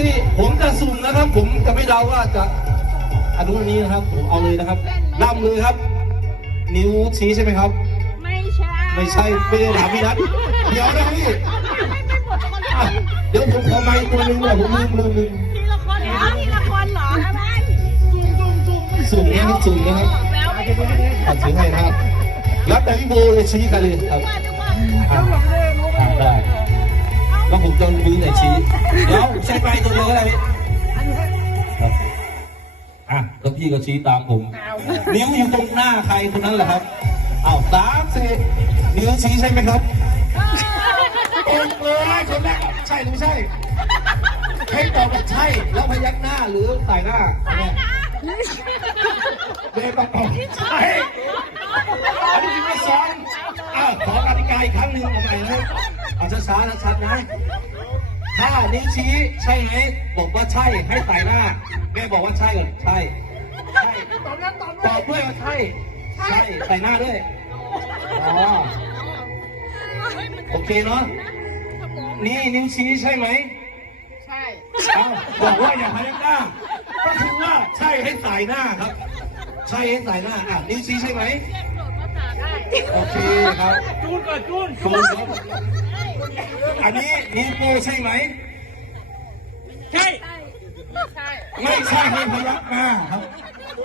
สี่ผมจะสุ่มนะครับ ผมจะไม่เดาว่าจะอันนู้นอันนี้นะครับ ผมเอาเลยนะครับล่ำเลยครับ นิ้วชี้ใช่ไหมครับ ไม่ใช่ ไม่ใช่ไม่ได้ถามพี่นัทเดี๋ยวนะพี่ไม่หมดคนอะเดี๋ยวผมขอไม้ตัวหนึงเลยผมลืมลืมลืมทีละคนเหรอทีละคนเหรออะไรสุ่มนะครับสุ่มนะครับแล้วไม่ถูกตัดสินให้นะครับแล้วแต่พี่โบเลยชี้กันเลยครับว่าจะว่าอะอะได้ แล้วผมจะมือไหนชี้เดี๋ยวใช้ไปตัวเดียวก็ได้พี่ครับอะแล้วพี่ก็ชี้ตามผมนิ้วอยู่ตรงหน้าใครคนนั้นแหละครับอ้าวสามสี่นิ้วชี้ใช่ไหมครับตรงเลยคนแรกอะใช่หรือไม่ใช่ให้ตอบว่าใช่แล้วพยักหน้าหรือใส่หน้าเบย์ต้องตอบใช่อันนี้คือไม่ซ้อมอะขอกติกาอีกครั้งหนึ่งเอาใหม่นะ เอาช้าๆนะชัดนะถ้านิ้วชี้ใช่ไหมบอกว่าใช่ให้ใส่หน้า แม่บอกว่าใช่ก่อนใช่ ใช่ตอบด้วยว่าใช่ ใช่ใส่หน้าด้วยอ๋อโอเคเนาะนี่นิ้วชี้ใช่ไหมใช่เอ้าบอกว่าอย่าพยักหน้าก็คือว่าใช่ให้ใส่หน้าครับ ใช่ให้ใส่หน้าอะนิ้วชี้ใช่ไหม โอเคครับจูนก่อนจูนถูกครับอันนี้นิ้วโป้ใช่ไหม ใช่ ไม่ใช่ให้พยักหน้าครับ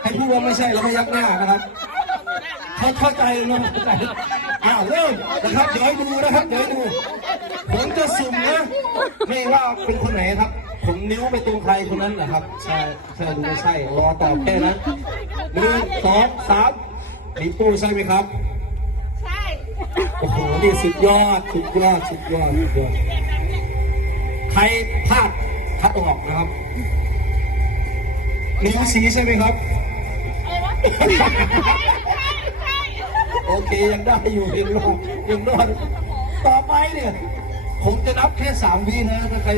ให้พูดว่าไม่ใช่แล้วพยักหน้านะครับเขาเข้าใจเนาะเข้าใจอ้าวเริ่มนะครับเดี๋ยวให้ดูนะครับเดี๋ยวให้ดู ผมจะสุ่มนะไม่ว่าเป็นคนไหนครับ ผมนิ้วไปตรงใครคนนั้นแหละครับ ใช่ใช่หรือไม่ใช่รอตอบแค่นั้นหนึ่งสองสามนิ้วโป้ใช่ไหมครับใช่ โอ้โหนี่สุดยอดสุดยอดสุดยอดสุดยอดใครพลาดคัดออกนะครับนิ้วชี้ใช่ไหมครับโอเคยังได้อยู่ยังรอดยังรอดต่อไปเนี่ย ผมจะนับแค่สามวินะถ้าใคร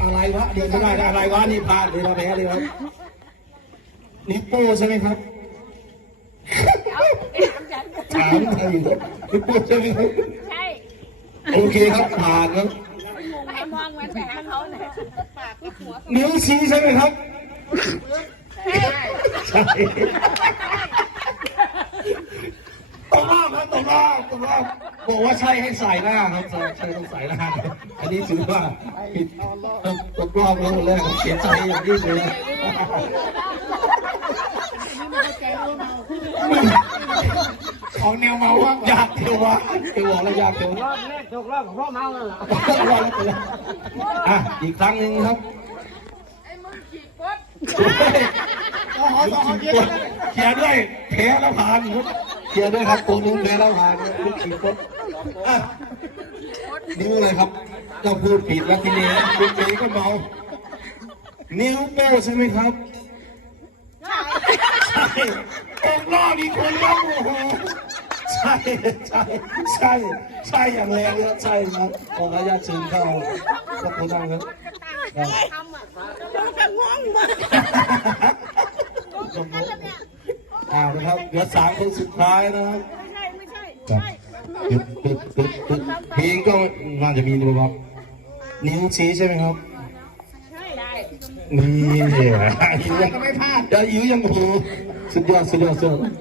อะไรวะเดี๋ยวไม่ได้นะอะไรวะนี่พลาดเลยเราแพ้เลยครับนิ้วโป้ใช่ไหมครับ ถามใครอยู่ครับนิ้วโป้ใช่ไหมครับใช่โอเคครับผ่านครับให้มองเหมือนแต่เขาเนี่ยปากที่หัวนิ้วชี้ใช่ไหมครับใช่ใช่ตกรอบครับตกรอบตกรอบบอกว่าใช่ให้ใส่หน้าครับใช่ต้องใส่หน้าอันนี้ถือว่าผิดตกรอบแล้วแรกเสียใจอย่างยิ่งเลย ของแนวเมาว่างอยากเทวะเทวะแล้วอยากเทวะรอบแรกถูกรอบของพ่อเมาแล้วล่ะอะอีกครั้งหนึ่งครับขอขอขอเยเขีอะยนด้วยแพ้แล้วผ่านครับเขียนด้วยครับตัวนู้นแพ้แล้วผ่านลูกขีดปุ๊บอะนิ้วเลยครับ เราพูดผิดแล้วทีนี้คุณเมย์ก็เมา นิ้วโป้ใช่ไหมครับใช่ตกรอบอีกคนแล้วโอ้โหใช่ใช่ใช่ใช่อย่างแรงเลยใช่ครับขออนุญาตเชิญเข้าขอบคุณมากครับทำอะเราจะง่วงมากอ่านะครับเหลือสามคนสุดท้ายนะครับไม่ใช่ไม่ใช่ครับตึ๊ดตึ๊ดตึ๊ดตึ๊ดเพลงก็น่าจะมีดูครับนิ้วชี้ใช่ไหมครับใช่ได้นี่ยังไม่พลาดจะยิ้วยังโอ้โหสุดยอดสุดยอดสุดยอด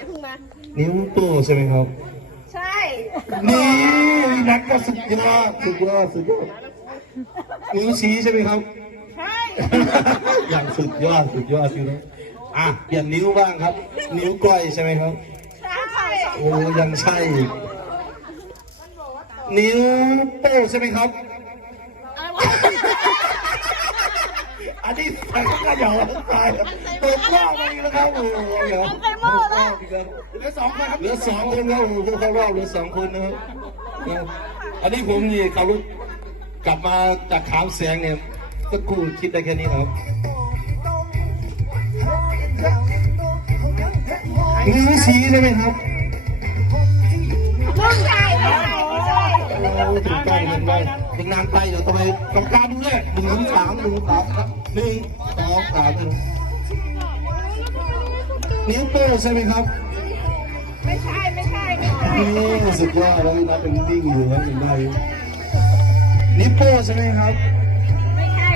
อันไซเมอร์จะเพิ่งมา นิ้วโป้ใช่ไหมครับ ใช่ นี่นักก็สุดยอดสุดยอดสุดยอดนิ้วชี้ใช่ไหมครับ ใช่ อย่างสุดยอดสุดยอดจริงนะอะเปลี่ยนนิ้วบ้างครับ นิ้วก้อยใช่ไหมครับ ใช่โอ้ยังใช่อีกนิ้วโป้ใช่ไหมครับ อะไรวะ อันนี้ใส่ก็เหยาตายตกรอบมาอีกแล้วครับโอ้โหเหรออันไซเมอแล้ว เหลือสองคนครับเหลือสองคนครับโอ้โหเข้ารอบเหลือสองคนนะครับอันนี้ผมนี่เขารู้กลับมาจากขามแสงเนี่ยก็กูคิดได้แค่นี้ครับนิ้วชี้ใช่ไหมครับ โอ้ถึงใกล้เห็นไหมถึงนานไปเดี๋ยวต้องไปกรรมการดูเลยหนึ่งถึงสามหนึ่งสามครับหนึ่งสองสามหนึ่งนิ้วโป้ใช่ไหมครับไม่ใช่ไม่ใช่ไม่ใช่นี่สุดยอดแล้วนะเป็นวิ่งอยู่แล้วยังได้นิ้วโป้ใช่ไหมครับ